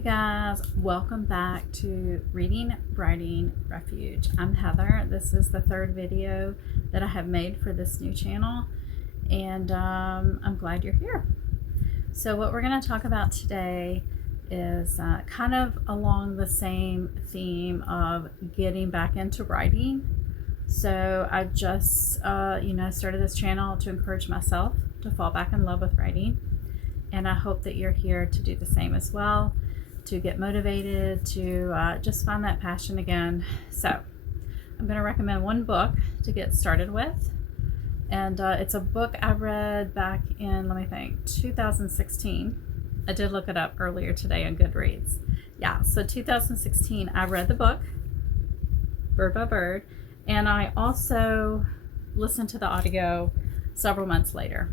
Hey guys, welcome back to Reading, Writing, Refuge. I'm Heather. This is the third video that I have made for this new channel, and I'm glad you're here. So what we're going to talk about today is kind of along the same theme of getting back into writing. So I just, started this channel to encourage myself to fall back in love with writing, and I hope that you're here to do the same as well, to get motivated, to just find that passion again. So I'm going to recommend one book to get started with, and it's a book I read back in, 2016. I did look it up earlier today on Goodreads. Yeah, so 2016 I read the book Bird by Bird, and I also listened to the audio several months later.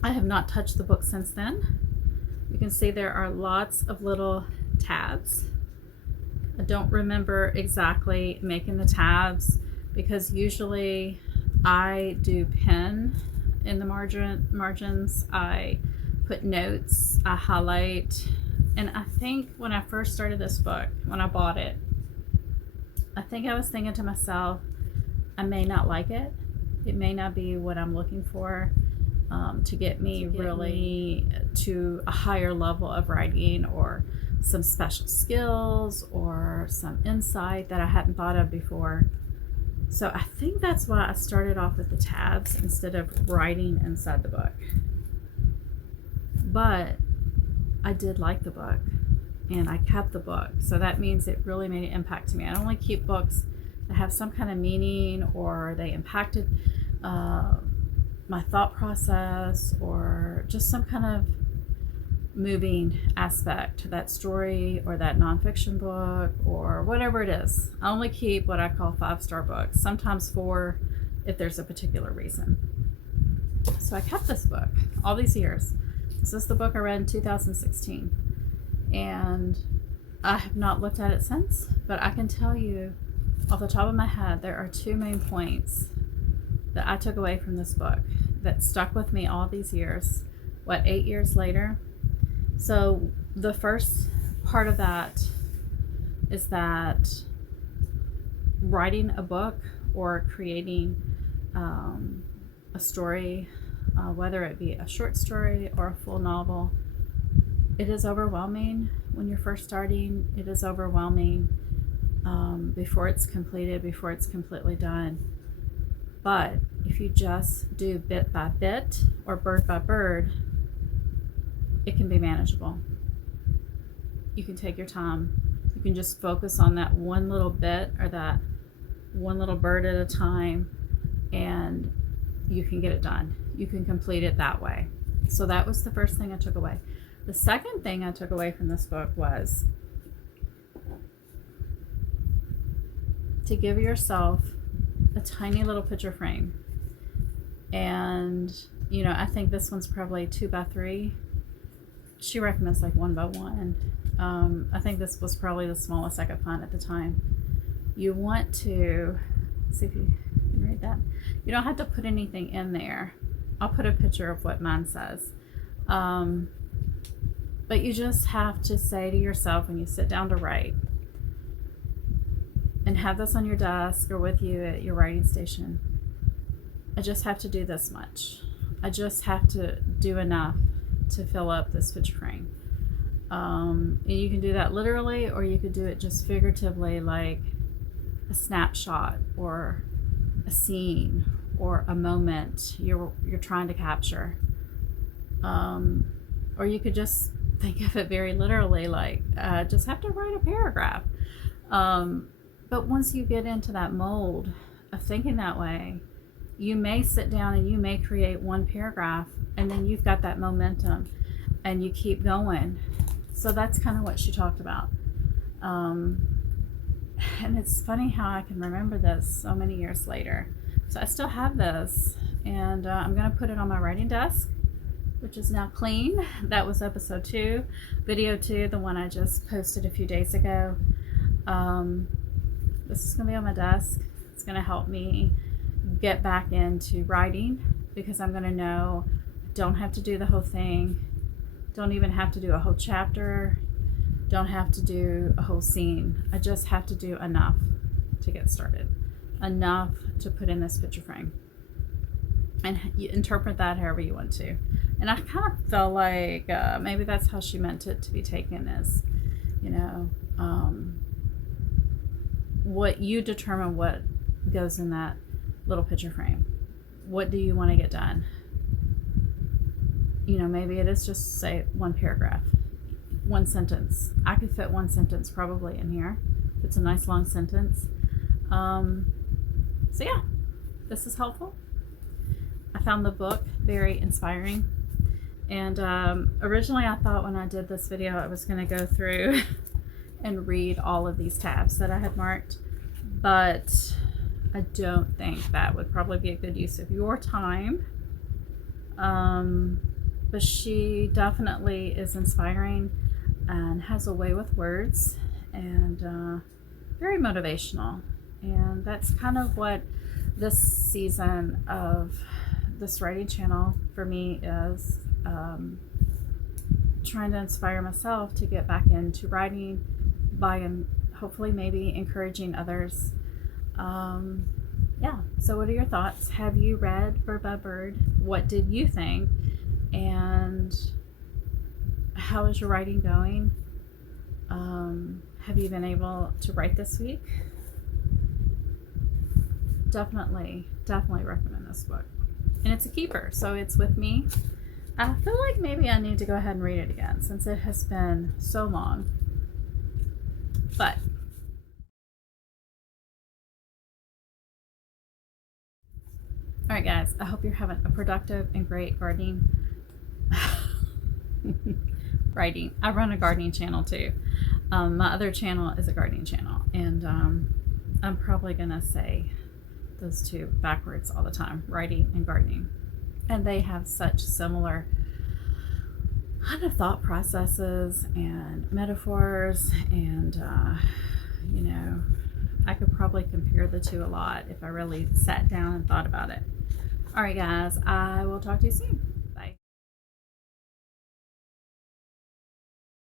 I have not touched the book since then. You can see there are lots of little tabs. I don't remember exactly making the tabs because usually I do pen in the margins. I put notes, I highlight, and I think when I first started this book, when I bought it, I think I was thinking to myself, I may not like it. It may not be what I'm looking for. To get me really to a higher level of writing, or some special skills or some insight that I hadn't thought of before. So I think that's why I started off with the tabs instead of writing inside the book. But I did like the book and I kept the book. So that means it really made an impact to me. I only keep books that have some kind of meaning, or they impacted my thought process, or just some kind of moving aspect to that story or that nonfiction book or whatever it is. I only keep what I call 5-star books, sometimes 4 if there's a particular reason. So I kept this book all these years. This is the book I read in 2016, and I have not looked at it since, but I can tell you off the top of my head there are 2 main points that I took away from this book that stuck with me all these years, 8 years later. So the first part of that is that writing a book or creating a story, whether it be a short story or a full novel, it is overwhelming when you're first starting. It is overwhelming before it's completed, before it's completely done. But if you just do bit by bit or bird by bird, it can be manageable. You can take your time. You can just focus on that one little bit or that one little bird at a time, and you can get it done. You can complete it that way. So that was the first thing I took away. The second thing I took away from this book was to give yourself a tiny little picture frame. And I think this one's probably 2 by 3. She recommends 1 by 1. I think this was probably the smallest I could find at the time. You want to see if you can read that. You don't have to put anything in there. I'll put a picture of what mine says. But you just have to say to yourself when you sit down to write, and have this on your desk or with you at your writing station, I just have to do this much. I just have to do enough to fill up this picture frame. And you can do that literally, or you could do it just figuratively, like a snapshot or a scene or a moment you're trying to capture. Or you could just think of it very literally, like just have to write a paragraph. But once you get into that mold of thinking that way, you may sit down and you may create one paragraph, and then you've got that momentum and you keep going. So that's kind of what she talked about. And it's funny how I can remember this so many years later. So I still have this, and I'm going to put it on my writing desk, which is now clean. That was episode 2, video 2, the one I just posted a few days ago. This is going to be on my desk. It's going to help me get back into writing, because I'm going to know I don't have to do the whole thing, don't even have to do a whole chapter. don't have to do a whole scene. I just have to do enough to get started, enough to put in this picture frame. And you interpret that however you want to. And I kind of felt like maybe that's how she meant it to be taken, as, you know, what you determine what goes in that little picture frame. What do you want to get done? You know, maybe it is just, say, one paragraph, one sentence. I could fit one sentence probably in here. It's a nice long sentence. So yeah, this is helpful. I found the book very inspiring. And originally I thought when I did this video I was going to go through and read all of these tabs that I had marked, but I don't think that would probably be a good use of your time. But she definitely is inspiring and has a way with words, and very motivational. And that's kind of what this season of this writing channel for me is, trying to inspire myself to get back into writing by hopefully maybe encouraging others. Yeah, so what are your thoughts? Have you read Bird by Bird? What did you think? And how is your writing going? Have you been able to write this week? Definitely recommend this book. And it's a keeper, so it's with me. I feel like maybe I need to go ahead and read it again since it has been so long. But all right, guys, I hope you're having a productive and great gardening writing. I run a gardening channel too. My other channel is a gardening channel, and I'm probably gonna say those two backwards all the time, writing and gardening. And they have such similar kind of thought processes and metaphors, and you know, I could probably compare the two a lot if I really sat down and thought about it. All right, guys, I will talk to you soon.